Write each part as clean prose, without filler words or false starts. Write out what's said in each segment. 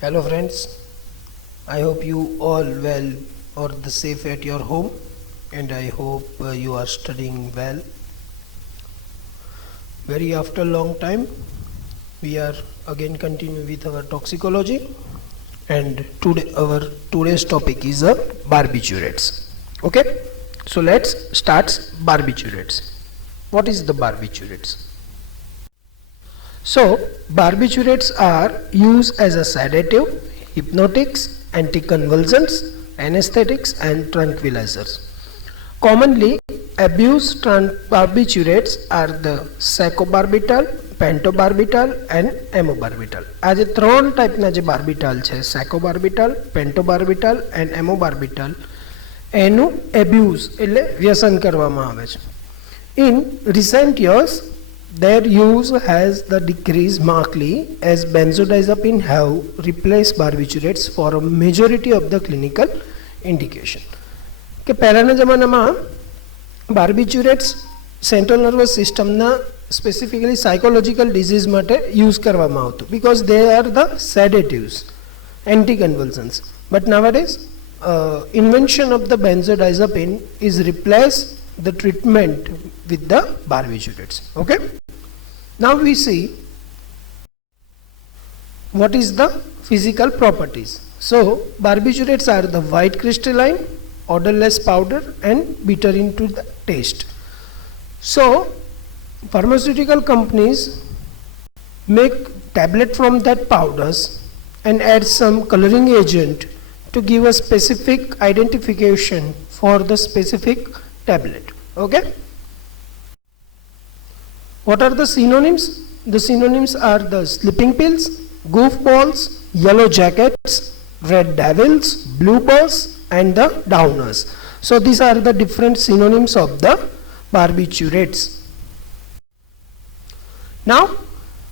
Hello friends, I hope you all well or the safe at your home, and I hope you are studying well. Very after long time we are again continue with our toxicology, and today's topic is barbiturates. Okay, so let's start barbiturates. What is the barbiturates? So, barbiturates are used as a sedative, hypnotics, anticonvulsants, anesthetics, and tranquilizers. Commonly abused barbiturates are the sacobarbital, pentobarbital, and amobarbital. આ જે ત્રણ ટાઈપના જે બાર્બિટાલ છે, સાકોબાર્બિટલ, પેન્ટોબાર્બિટલ and એમોબાર્બિટલ, એનું abuse એટલે વ્યસન કરવામાં આવે છે. In recent years, their use has the decreased markedly as benzodiazepine have replaced barbiturates for a majority of the clinical indication. કે પહેલાના જમાનામાં બાર્બિચ્યુરેટ્સ સેન્ટ્રલ નર્વસ સિસ્ટમના સ્પેસિફિકલી સાયકોલોજીકલ ડિઝીઝ માટે યુઝ કરવામાં આવતું because they are the sedatives, anticonvulsants. But nowadays, invention of the benzodiazepine is replaced the treatment with the barbiturates. Okay, now we see what is the physical properties. So barbiturates are the white crystalline, odorless powder and bitter into the taste. So pharmaceutical companies make tablet from that powders and add some coloring agent to give a specific identification for the specific tablet. Okay, what are the synonyms? The synonyms are the sleeping pills, goofballs, yellow jackets, red devils, bloopers and the downers. So these are the different synonyms of the barbiturates. Now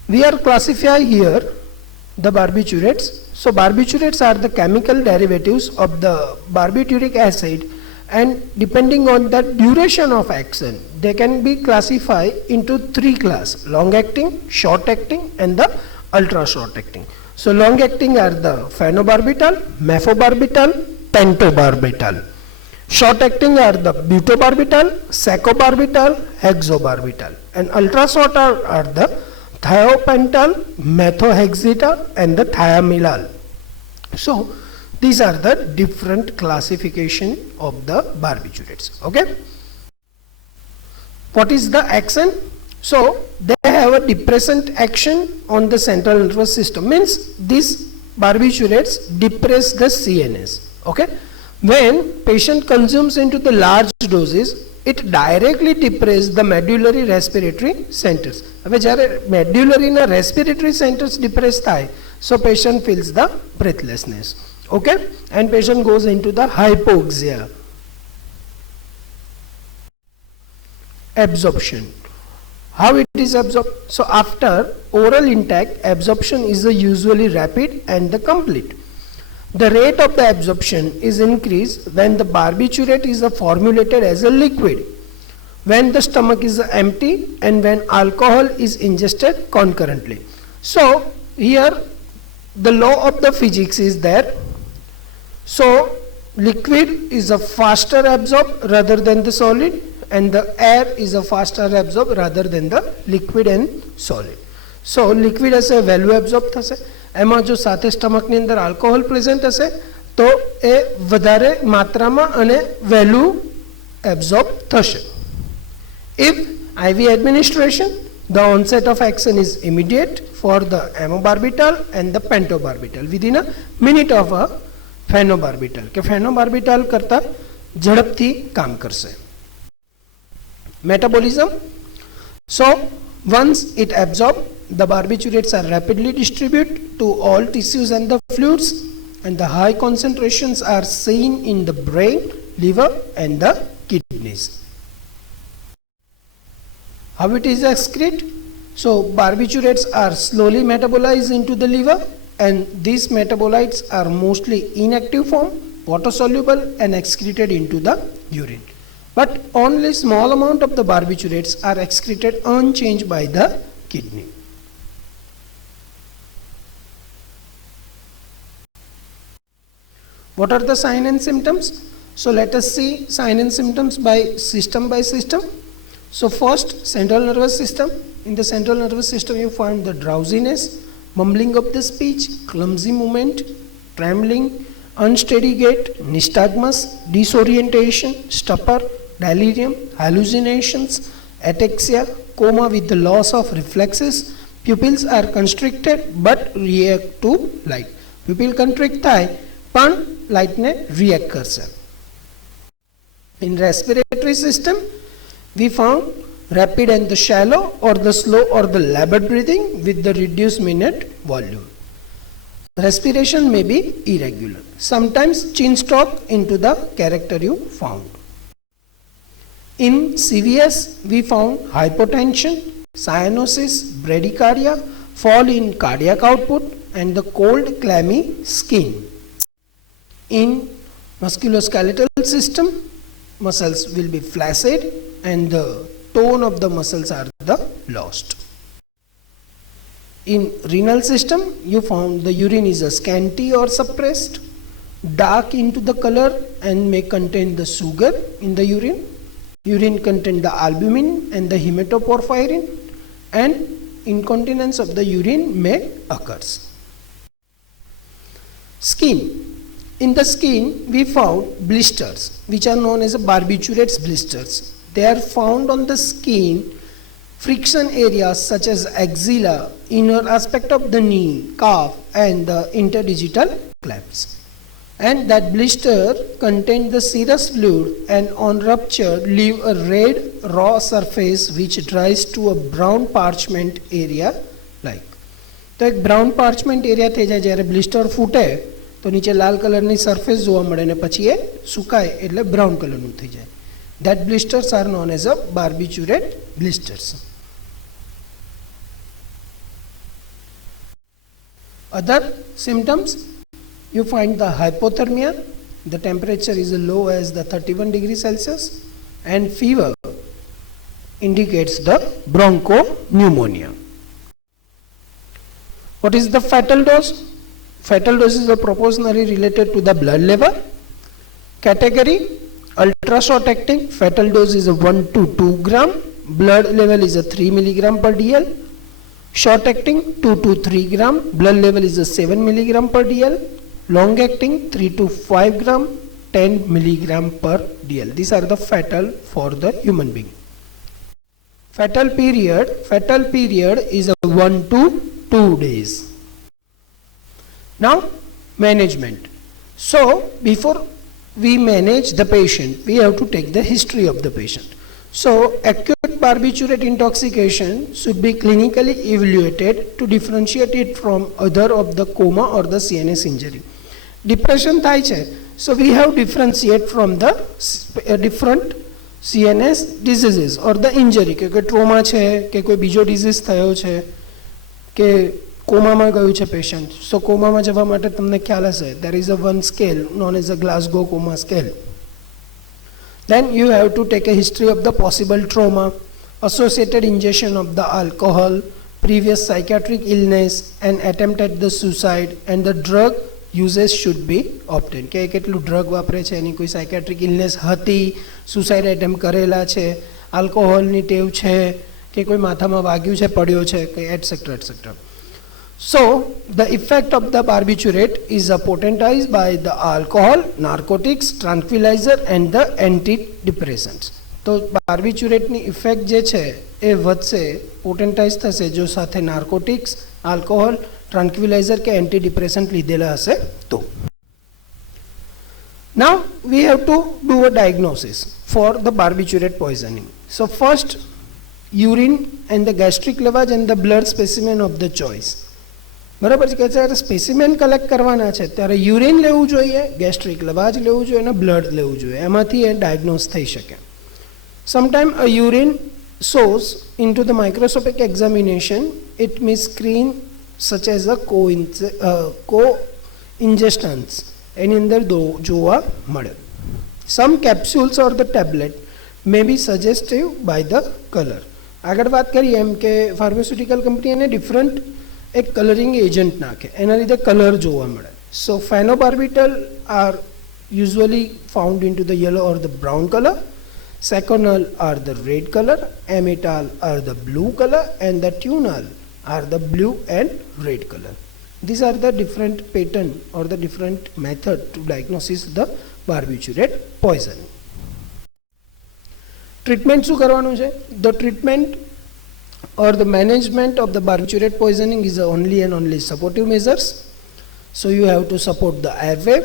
we are classify here the barbiturates. So barbiturates are the chemical derivatives of the barbituric acid, and depending on the duration of action they can be classified into three classes: long acting, short acting and the ultra short acting. So long acting are the phenobarbital, mephobarbital, pentobarbital. Short acting are the butobarbital, sacobarbital, hexobarbital, and ultra short are the thiopental, methohexital and the thiamylal. So these are the different classification of the barbiturates. Okay, what is the action? So they have a depressant action on the central nervous system, means these barbiturates depress the CNS. Okay, when patient consumes into the large doses, it directly depresses the medullary respiratory centers. હવે જ્યારે મેડ્યુલરીના respiratory centres depress થાય, so patient feels the breathlessness. Okay, and patient goes into the hypoxia. Absorption, how it is absorbed? So after oral intake, absorption is usually rapid and the complete. The rate of the absorption is increased when the barbiturate is formulated as a liquid, when the stomach is empty and when alcohol is ingested concurrently. So here the law of the physics is there. So liquid is a faster absorb rather than the solid, and the air is a faster absorb rather than the liquid and solid. So liquid હશે વહેલું absorb થશે, એમાં જો સાથે સ્ટમકની અંદર alcohol present હશે તો એ વધારે માત્રામાં અને વહેલું એબ્ઝોર્બ થશે. If IV administration, the onset of action is immediate for the amobarbital and the pentobarbital within a minute of a phenobarbital, કે phenobarbital કરતા ઝડપથી કામ કરશે. Metabolism, so once it absorbs, the barbiturates are rapidly distributed to all tissues and the fluids, and the high concentrations are seen in the brain, liver and the kidneys. How it is excreted? So barbiturates are slowly metabolized into the liver, and these metabolites are mostly inactive form, water soluble and excreted into the urine. But only small amount of the barbiturates are excreted unchanged by the kidney. What are the sign and symptoms? So let us see sign and symptoms by system. So first, central nervous system. In the central nervous system you find the drowsiness, mumbling of the speech, clumsy movement, trembling, unsteady gait, nystagmus, disorientation, stupor, delirium, hallucinations, ataxia, coma with the loss of reflexes. Pupils are constricted but react to light. Pupil contract થાય પણ light ને react કરશે. In respiratory system, we found rapid and the shallow or the slow or the labored breathing with the reduced minute volume. Respiration may be irregular. Sometimes chin stroke into the character you found. In CVS, we found hypotension, cyanosis, bradycardia, fall in cardiac output, and the cold, clammy skin. In musculoskeletal system, muscles will be flaccid and the tone of the muscles are the lost. In renal system, you found the urine is a scanty or suppressed, dark into the color and may contain the sugar in the urine. Urine contain the albumin and the hematoporphyrin, and incontinence of the urine may occurs. Skin. In the skin, we found blisters, which are known as barbiturates blisters. They are found on the skin friction areas such as axilla, inner aspect of the knee, calf, and the interdigital clefts. And that blister contain the serous fluid and on rupture leave a red raw surface which dries to a brown parchment area like. तो एक brown parchment area થઈ જાય જ્યારે blister ફૂટે તો નીચે લાલ કલરની surface જોવા મળે ને પછી એ સુકાય એટલે બ્રાઉન કલરનું થઈ જાય. That blisters are known as a barbiturate blisters. Other symptoms, you find the hypothermia, the temperature is low as the 31 degrees Celsius, and fever indicates the bronchopneumonia. What is the fatal dose? Fatal dose is proportionally related to the blood level. Category, ultra short acting, fatal dose is 1 to 2 gram, blood level is 3 milligram per dl. Short acting 2 to 3 gram, blood level is 7 milligram per dl. Long acting 3 to 5 gram, 10 milligram per dl. These are the fatal for the human being. Fatal period is 1 to 2 days. Now management. So before we manage the patient, we have to take the history of the patient. So acute barbiturate intoxication should be clinically evaluated to differentiate it from other of the coma or the CNS injury. Depression થાય છે, so we have differentiate from the different CNS diseases or the injury કે trauma છે કે કોઈ બીજો disease થયો છે કે કોમામાં ગયું છે પેશન્ટ. સો કોમામાં જવા માટે તમને ખ્યાલ હશે there is a one scale known as a Glasgow coma scale. Then you have to take a history of the possible trauma, associated ingestion of the alcohol, previous psychiatric illness, and attempt at the suicide, and the drug uses should be obtained. કે કેટલું drug વાપરે છે, એની કોઈ psychiatric illness હતી, suicide attempt કરેલા છે, આલ્કોહોલની ટેવ છે, કે કોઈ માથામાં વાગ્યું છે, પડ્યો છે, કે etcetera etcetera. So the effect of the barbiturate is potentized by the alcohol, narcotics, tranquilizer and the antidepressants. તો બાર્બિચ્યુરેટની ઇફેક્ટ જે છે એ વધશે, પોટેન્ટાઇઝ થશે જો સાથે નાર્કોટિક્સ, આલ્કોહોલ, ટ્રાન્ક્વિલાઇઝર કે એન્ટીડિપ્રેસન્ટ લીધેલા હશે તો. Now we have to do a diagnosis for the barbiturate poisoning. So first, urine and the gastric lavage and the blood specimen of the choice. બરાબર છે કે જ્યારે સ્પેસિમેન કલેક્ટ કરવાના છે ત્યારે યુરિન લેવું જોઈએ, ગેસ્ટ્રિક લવાજ લેવું જોઈએ અને બ્લડ લેવું જોઈએ. એમાંથી એ ડાયગ્નોઝ થઈ શકે. Sometime a urine shows into the microscopic examination it may screen such as a co-ingestants એની અંદર જોવા મળે. Some capsules or the tablet may be suggestive by the color. આગળ વાત કરીએ એમ કે ફાર્માસ્યુટિકલ કંપની એને ડિફરન્ટ એક કલરિંગ એજન્ટ નાખે, એના લીધે કલર જોવા મળે. So phenobarbital are usually found into the yellow or the brown color. Seconal are the red color, amital are the blue color, and the tunal are the blue and red color. These are the different pattern or the different method to diagnosis the barbiturate poisoning. Treatment શું કરવાનું છે? The treatment or the management of the barbiturate poisoning is only and only supportive measures. So you have to support the airway,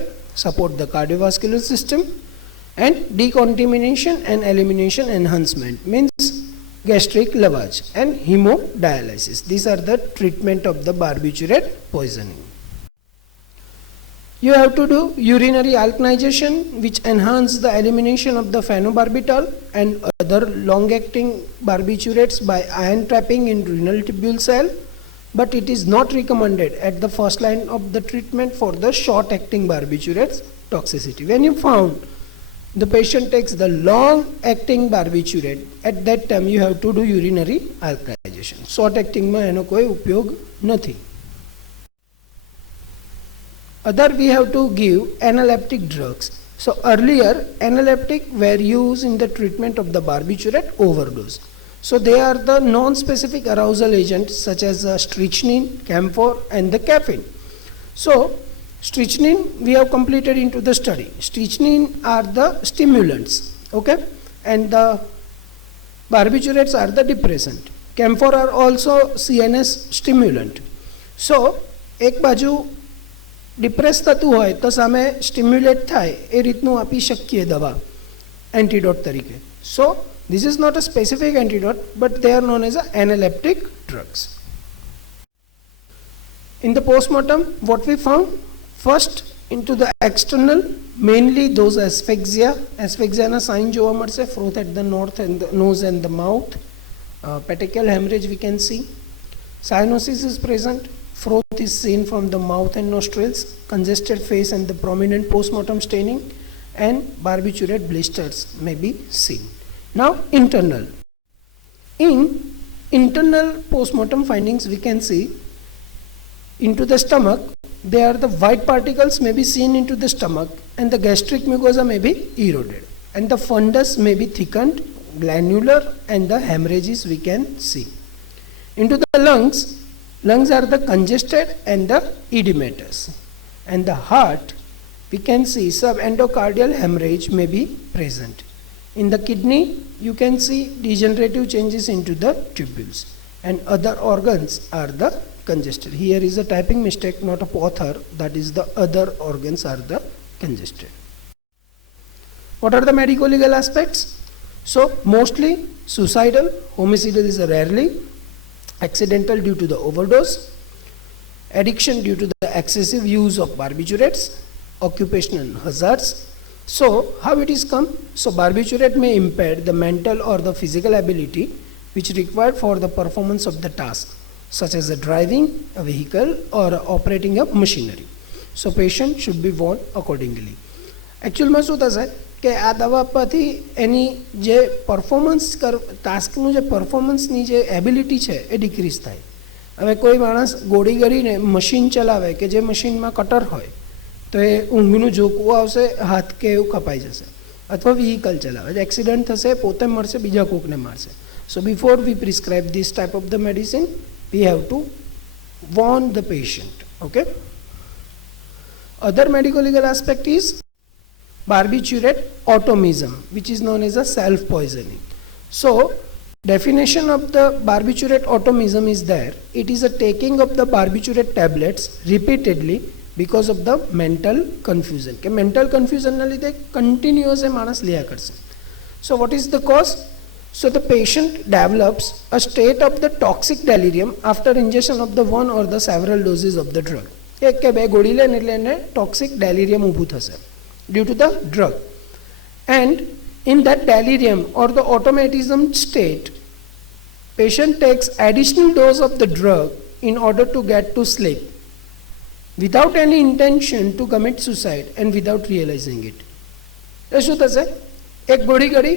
support the cardiovascular system, and decontamination and elimination enhancement means gastric lavage and hemodialysis. These are the treatment of the barbiturate poisoning. You have to do urinary alkalinization, which enhance the elimination of the phenobarbital and other long-acting barbiturates by ion trapping in renal tubule cell, but it is not recommended at the first line of the treatment for the short-acting barbiturates toxicity. When you found the patient takes the long-acting barbiturate, at that time you have to do urinary alkalization. Short-acting માં એનો કોઈ ઉપયોગ નથી. Other, we have to give analeptic drugs. So earlier analeptic were used in the treatment of the barbiturate overdose. So they are the non-specific arousal agents such as strychnine, camphor, and the caffeine. So strychnine we have completed into the study. Strychnine are the stimulants, okay, and the barbiturates are the depressant. Camphor are also CNS stimulant. So એક બાજુ depress થતું હોય તો સામે stimulate થાય એ રીતનું આપી શકીએ દવા એન્ટીડોટ તરીકે. So this is not a specific antidote, but they are known as analeptic drugs. In the postmortem, what we found? First, into the external, mainly those asphyxia. Asphyxia na sign જોવા મળશે, froth at the nose and the mouth. Petechial hemorrhage we can see. Cyanosis is present. Froth is seen from the mouth and nostrils. Congested face and the prominent postmortem staining, and barbiturate blisters may be seen. Now internal. In internal postmortem findings we can see into the stomach, they are the white particles may be seen into the stomach, and the gastric mucosa may be eroded, and the fundus may be thickened, granular, and the hemorrhages we can see. Into the lungs are the congested and the edematous, and the heart we can see subendocardial hemorrhage may be present. In the kidney you can see degenerative changes into the tubules, and other organs are the congested. Here is a typing mistake, not of author, that is the other organs are the congested. What are the medico-legal aspects? So mostly suicidal, homicidal is rarely, accidental due to the overdose, addiction due to the excessive use of barbiturates, occupational hazards. So how it is come? So barbiturate may impair the mental or the physical ability which required for the performance of the task, such as driving a vehicle or operating a machinery. So patient should be warned accordingly. Actually માં શું થશે કે આ દવા પરથી એની જે performance ટાસ્કનું જે પરફોર્મન્સની જે એબિલિટી છે એ ડિક્રીઝ થાય. હવે કોઈ માણસ ગોળી ગળીને મશીન ચલાવે કે જે મશીનમાં કટર હોય તો એ ઊંઘનું ઝોકવું આવશે, હાથ કે એવું કપાઈ જશે, અથવા વ્હીકલ ચલાવે એક્સિડન્ટ થશે, પોતે મરશે, બીજા કોકને મારશે. So before we prescribe this type of the medicine, we have to warn the patient, okay. Other medical legal aspect is barbiturate automism, which is known as a self poisoning. So definition of the barbiturate automism is there. It is a taking of the barbiturate tablets repeatedly because of the mental confusion. કે mental confusion ના લીધે continuous એ માણસ લિયા કરશે. So what is the cause? So the patient develops a state of the toxic delirium after ingestion of the one or the several doses of the drug. એક કે બે ગોળી લે એટલે એને toxic delirium ઊભું થશે due to the drug. And in that delirium or the automatism state, patient takes additional dose of the drug in order to get to sleep without any intention to commit suicide and without realizing it. એ શું થશે? એક ગોળી ગળી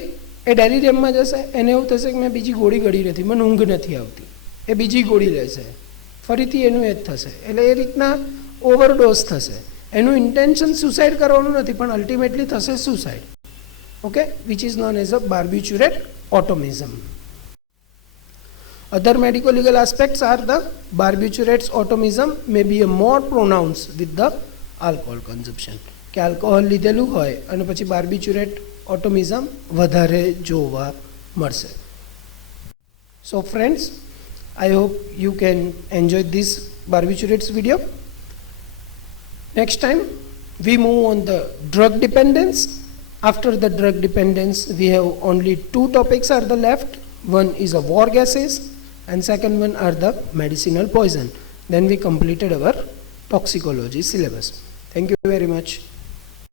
એ ડેલિરિયમમાં જશે, એને એવું થશે કે મેં બીજી ગોળી ગળી નથી, મને ઊંઘ નથી આવતી, એ બીજી ગોળી લેશે, ફરીથી એનું એ જ થશે. એટલે એ રીતના ઓવરડોઝ થશે. એનું ઇન્ટેન્શન સુસાઇડ કરવાનું નથી પણ અલ્ટિમેટલી થશે suicide. Okay, which is known as a barbiturate automatism. Other medico-legal aspects are the barbiturates automism may be a more pronounced with the alcohol consumption. કે આલ્કોહોલ લીધેલું હોય અને પછી બાર્બિચ્યુરેટ ઓટોમિઝમ વધારે જોવા મળશે. So friends, I hope you can enjoy this barbiturates video. Next time we move on the drug dependence. After the drug dependence we have only two topics are the left. One is a war gases and second one are the medicinal poison. Then we completed our toxicology syllabus. Thank you very much.